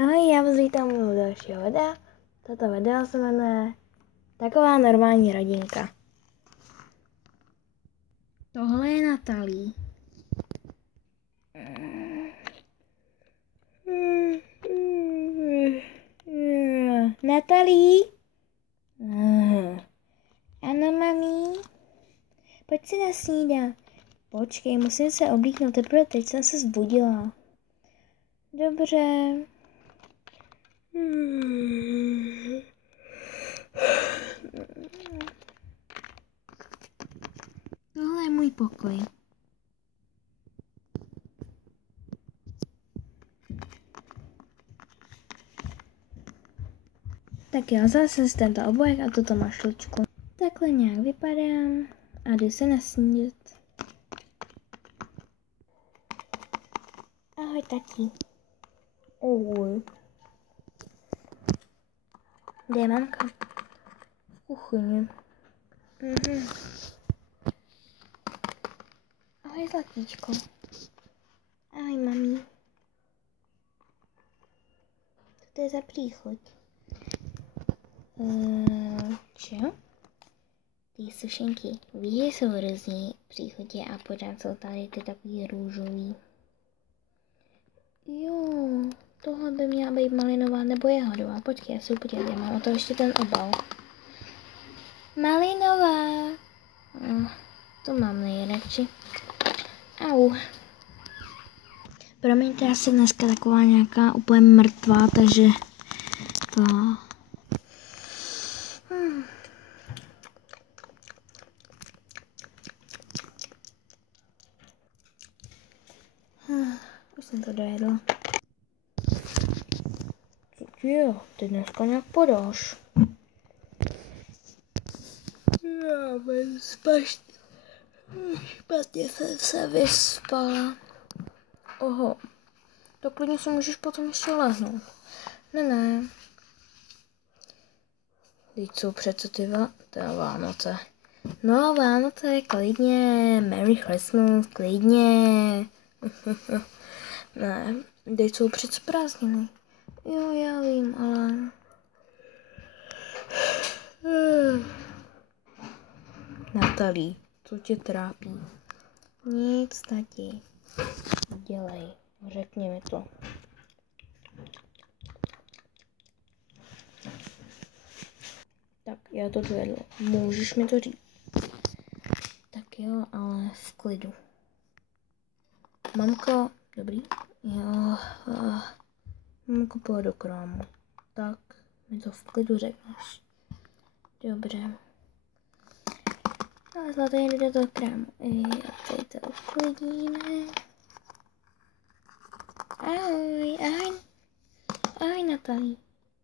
Ahoj, já vás vítám u dalšího videa. Toto video se jmenuje Taková normální rodinka. Tohle je Natalie. Natalie? Ano, mami? Pojď si na snídani. Počkej, musím se oblíknout, teprve teď jsem se zbudila. Dobře. Tohle je můj pokoj. Tak jo, zase si tento obojek a tuto mašličku. Takhle nějak vypadám a jdu se nasnídat. Ahoj, tati. Ahoj. Kde je mamka? V kuchyni. Ahoj, zlatíčko. Ahoj, mami. Co to je za příchod? Čo? Ty sušenky, víš, že jsou různý příchodě a pořád jsou tady ty takový růžový. Jo, tohle by měla být malinová nebo jahodová. Počkej, já si upřímně, mám o to ještě ten obal. Malinová. To mám nejradši. Au. Promiňte, já jsem dneska taková nějaká úplně mrtvá, takže to... Už jsem to dojedla. Co ti je? Ty dneska nějak podáš. Já bych spašt. Špatně jsem se vyspala. Oho. Tak klidně se můžeš potom ještě lehnout. Ne. Teď jsou přece to je Vánoce. No, Vánoce, klidně. Merry Christmas, klidně. Ne, teď jsou přece prázdniny. Jo, já vím, ale... Natalie, co tě trápí? Nic, tati. Dělej, řekni mi to. Tak, já to dojedla. Můžeš mi to říct? Tak jo, ale v klidu. Mamko, dobrý? Jo, mamko, pojď do krámu. Tak, mi to v klidu řekneš. Dobře. Ale zlato jde do toho krámu. Tady to uklidíme. Ahoj, ahoj Natalie.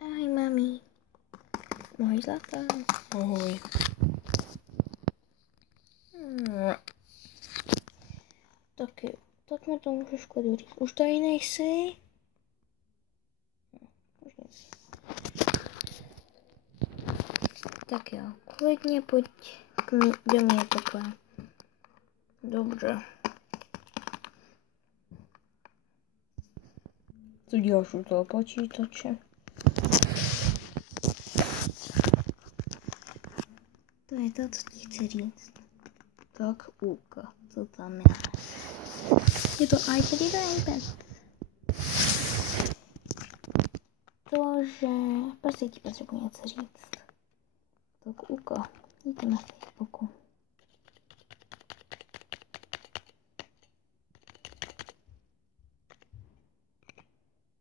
Ahoj mami. Ahoj zlato. Ahoj. Tak jo, tak mi to můžeš klidu říct. Už tady nejsi? Už nejsi. Tak jo, klidně pojď do mě takhle. Dobře. Co děláš u toho počítače? To je to, co ti chci říct. Tak, Úka, co tam je? Je to iPad, je to iPad. To, že... Prostě ti potřebuji něco říct. Tak, Úka, jděte na Facebooku.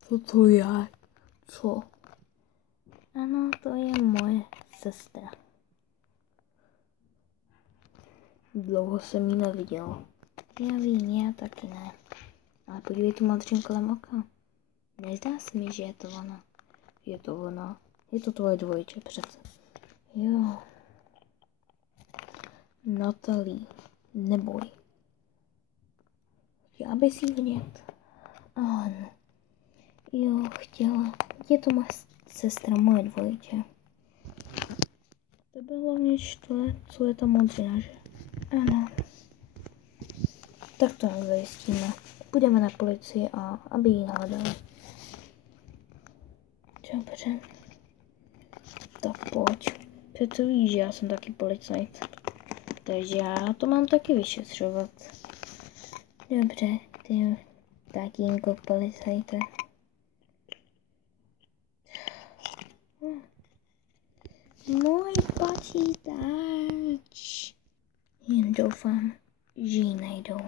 Co to je? Co? Ano, to je moje sestra. Dlouho jsem ji neviděla. Já vím, já taky ne. Ale podívej tu modřinu kolem oka. Nezdá se mi, že je to ona. Je to ona. Je to tvoje dvojče přece. Jo. Natalie, neboj. Chtěla bys jí vidět? Ano. Jo, chtěla. Je to má sestra, moje dvojče. To bylo hlavně štve, co je ta modřina, že? Ano. Tak to nezajistíme. Půjdeme na policii a aby ji nahledali. Dobře. Tak pojď. Přece víš, že já jsem taky policajt. Takže já to mám taky vyšetřovat. Dobře, ty tatínko policajte. Můj počítač. Jen doufám, že ji najdou.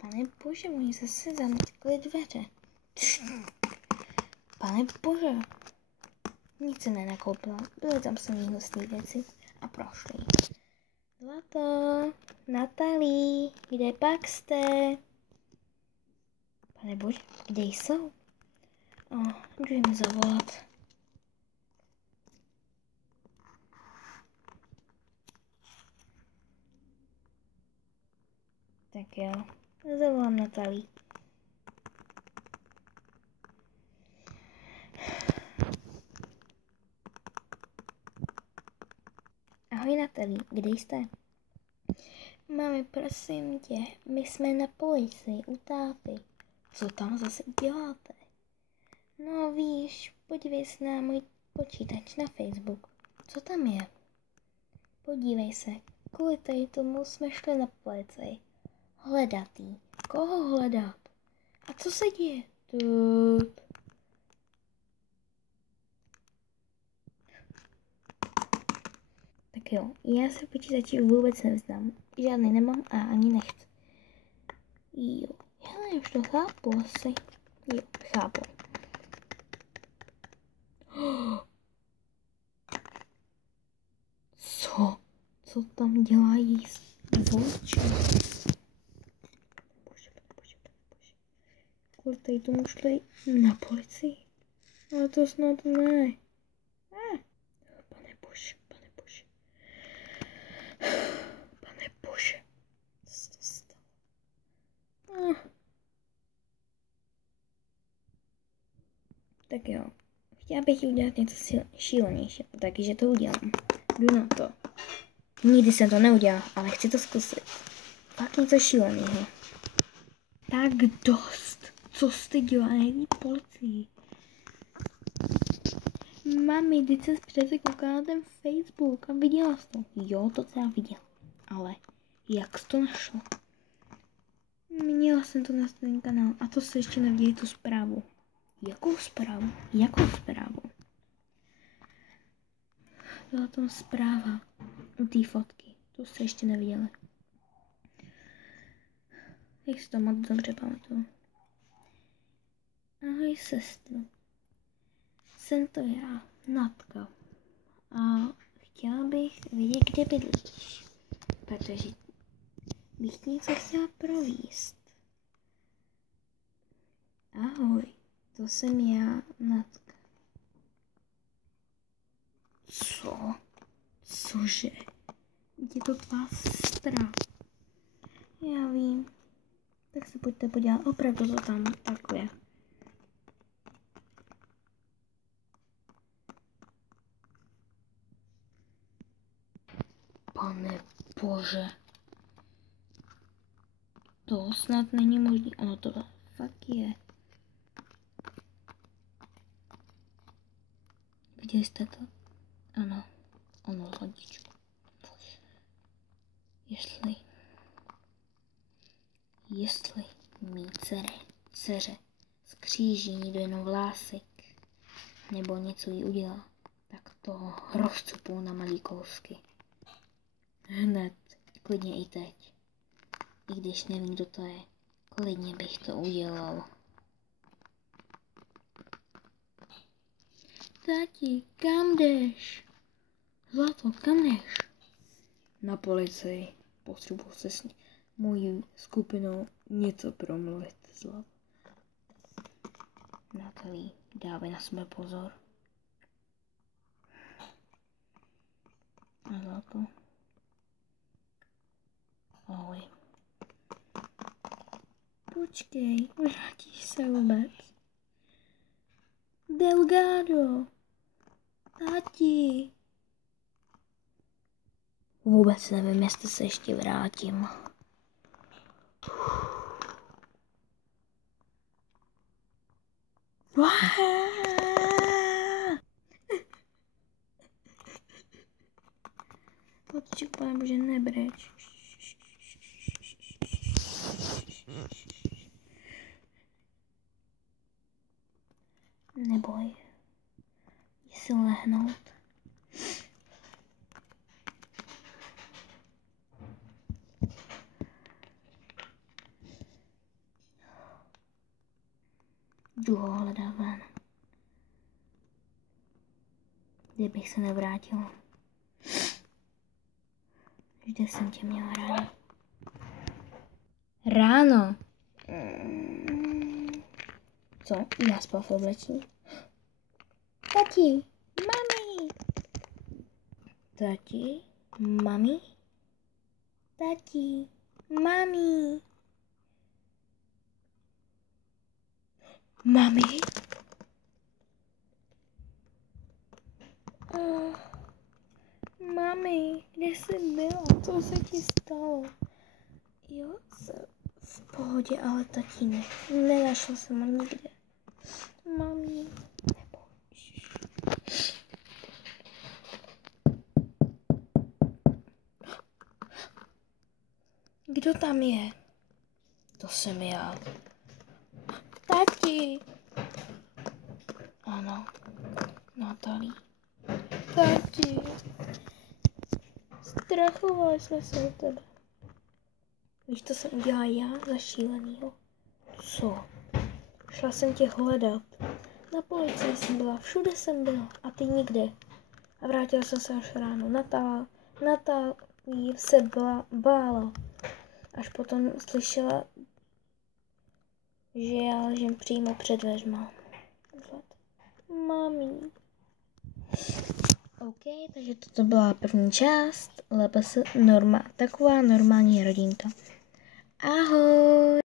Pane bože, oni zase zamkli dveře. Pane bože. Nic se nenakoupila. Byly tam samý hnusné věci a prošly. Zlato, Natalí, kde pak jste? Pane bože, kde jsou? Jdu jim zavolat. Tak jo, zavolám Natalí. Ahoj Natalí, kde jste? Mami, prosím tě, my jsme na policii u táty. Co tam zase děláte? No víš, podívej se na můj počítač na Facebook. Co tam je? Podívej se, kvůli tady tomu jsme šli na policii. Hledat jí. Koho hledat? A co se děje? Tak jo, já se počítači vůbec nevzdám. Žádný nemám a ani nechci. Jo, já už to chápu asi. Jo, chápu. Co? Co tam dělají voliči? Bože. Kvůli tady tomu šli na policii? Ale to snad ne. Pane bože. Co se to stalo? Tak jo. Chtěla bych udělat něco šílenějšího, takže to udělám. Jdu na to. Nikdy jsem to neudělal, ale chci to zkusit. Fakt něco šíleného. Tak dost. Co jste dělali policii? Mami, teď se přece koukala na ten Facebook a viděla jsi to. Jo, to třeba viděl. Ale jak jsi to našla? Měla jsem to na ten kanál a to se ještě neviděli tu zprávu. Jakou zprávu? Byla tam zpráva u té fotky. Tu se ještě neviděli. Jak si to moc dobře pamatuju. Ahoj sestro. Jsem to já, Natka. A chtěla bych vědět, kde bydlíš. Protože bych ti něco chtěla províst. Ahoj, to jsem já, Natka. Co? Cože? Je to tvá sestra. Já vím. Tak se pojďte podívat, opravdu to tam takové. Pane bože. To snad není možné. Ono to fakt je. Viděli jste to? Ano. Ono hodičku. Jestli mý dceře skříží někdo jenom vlásek nebo něco jí udělá, tak to rozcupu na malý kousky. Hned, klidně i teď. I když nevím, kdo to je, klidně bych to udělal. Tati, kam jdeš? Zlato, kam jdeš? Na policii. Potřebuji se s mojí skupinou něco promluvit, Zlato. Natalí, dávej na sebe pozor. A Zlato. Ahoj. Počkej, vrátíš se vůbec? Delgado. Tati. Vůbec nevím, jestli se ještě vrátím. Kotíček, pane bože, nebreč. Neboj. Jdi si lehnout. Jdu ho hledat ven. Kdybych se nevrátil. Vždy jsem tě měla ráda. Ráno. Co? Já spal v oblečení? Tati, mami. Tati, mami. Tati, mami. Mami? Mami, kde jsi byla? Co se ti stalo? Jo, jsem v pohodě, ale tati ne. Nenašla jsem ho nikde. Mami, neboj. Kdo tam je? To jsem já. Tati! Ano, Natalie. Tati! Strachovali jsme se od tebe. Víš, to jsem udělala já za šílenýho? Co? Šla jsem tě hledat. Na policii jsem byla, všude jsem byla a ty nikde. A vrátila jsem se až ráno. Natalie se bála. Až potom slyšela, že já ležím přímo před dveřma. Mami. OK, takže toto byla první část. Taková normální rodinka. Ahoj.